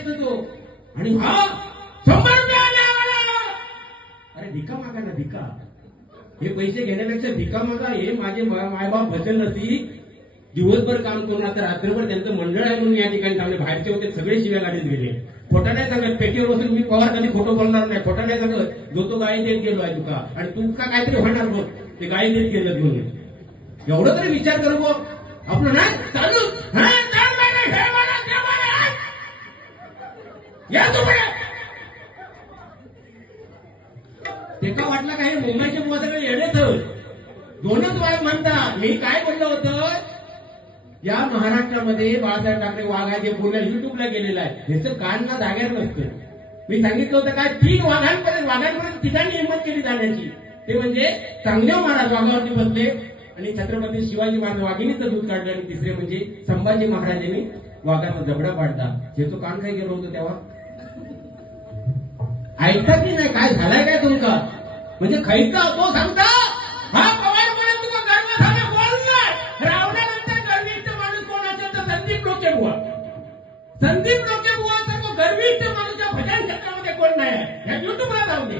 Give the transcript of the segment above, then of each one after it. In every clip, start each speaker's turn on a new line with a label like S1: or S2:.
S1: येतो तो. आणि हा शंभर अरे भिका मागा ना भिका. हे पैसे घेण्यापेक्षा भिका मागा हे माझे मायबाप बचल नसती. दिवसभर काम करून आता रात्रभर त्यांचं मंडळ आहे म्हणून या ठिकाणी थांबले. बाहेरचे होते सगळे शिव्या गाडीत गेले. खोटा नाही सांगत पेटीवर बसून मी पवार कधी खोटं बोलणार नाही. खोटा नाही सांगत जो तो गाई देत गेलो आहे तुका. आणि तुमका काहीतरी होणार बघ ते गाई देत गेलं म्हणून. एवढं तरी विचार करू बघ आपलं नाही चालू. या तुम्ही! ते का हे मुंबईच्या मुंबईचे बुवा दोनच वाघ म्हणतात. मी काय बोललो होतं? या महाराष्ट्रामध्ये बाळासाहेब ठाकरे वाघाचे आहे युट्यूबला गेलेलं आहे. ह्याचं कान ना जाग्यावर नसतं. मी सांगितलं होतं काय तीन वाघांपर्यंत वाघांपर्यंत ठिकाणी हिंमत केली जाण्याची. ते म्हणजे चांगदेव महाराज वाघावरती बसले आणि छत्रपती शिवाजी महाराज वाघिणीचं दूध काढलं आणि तिसरे म्हणजे संभाजी महाराजांनी वाघाचा जबडा पाडला. ह्याचं कान काय गेलं होतं तेव्हा? ऐकता की नाही? काय झालंय काय तुमचं? म्हणजे खैत तो सांगता? हा पवार म्हणून तुका गर्व झाला बोलणार रावणानंतर गर्विष्ठ माणूस कोण तर संदीप डोके बुवा. संदीप डोके बुवा तर तो गर्विष्ठ माणूस या भजन क्षेत्रामध्ये कोण नाही या युट्यूबला जाऊ दे.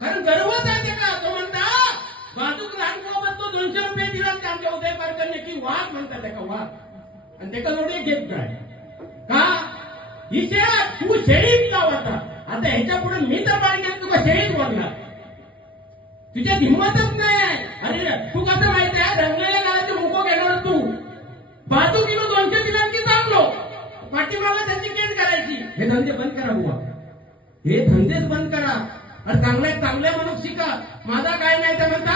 S1: कारण गर्वच आहे ते का? तो म्हणता वाहतूक लहान तो दोनशे रुपये दिला ते आमच्या उदय पारकरने की वाघ म्हणतात त्याका वाघ. आणि त्याका जोडी गिफ्ट आहे का? इथे तू शहीद लाव आता ह्याच्या पुढे मी तर बाळगेल तुका शेळीत बोलणार तुझ्यात हिंमतच नाही आहे. अरे तू कसं माहीत आहे? रंगलेल्या गावाचे मुको घेणार तू. बाजू किलो दोनशे दिलांची चांगलो. पाठीमागा त्यांची केट करायची? हे धंदे बंद करा बुवा. हे धंदेच बंद करा. अरे चांगल्या चांगल्या माणूस शिका. माझा काय नाही तर म्हणता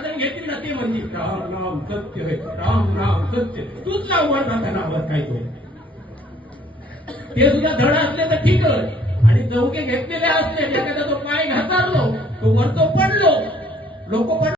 S1: शरण घेतील ना ते म्हणजे? राम राम सत्य आहे राम राम सत्य तूच लाव त्यांना नावात काही तो? ते सुद्धा धड असले तर ठीकच आणि चौके घेतलेले असले एखाद्या तो पाय घासारलो तो वरतो पडलो. लोक पण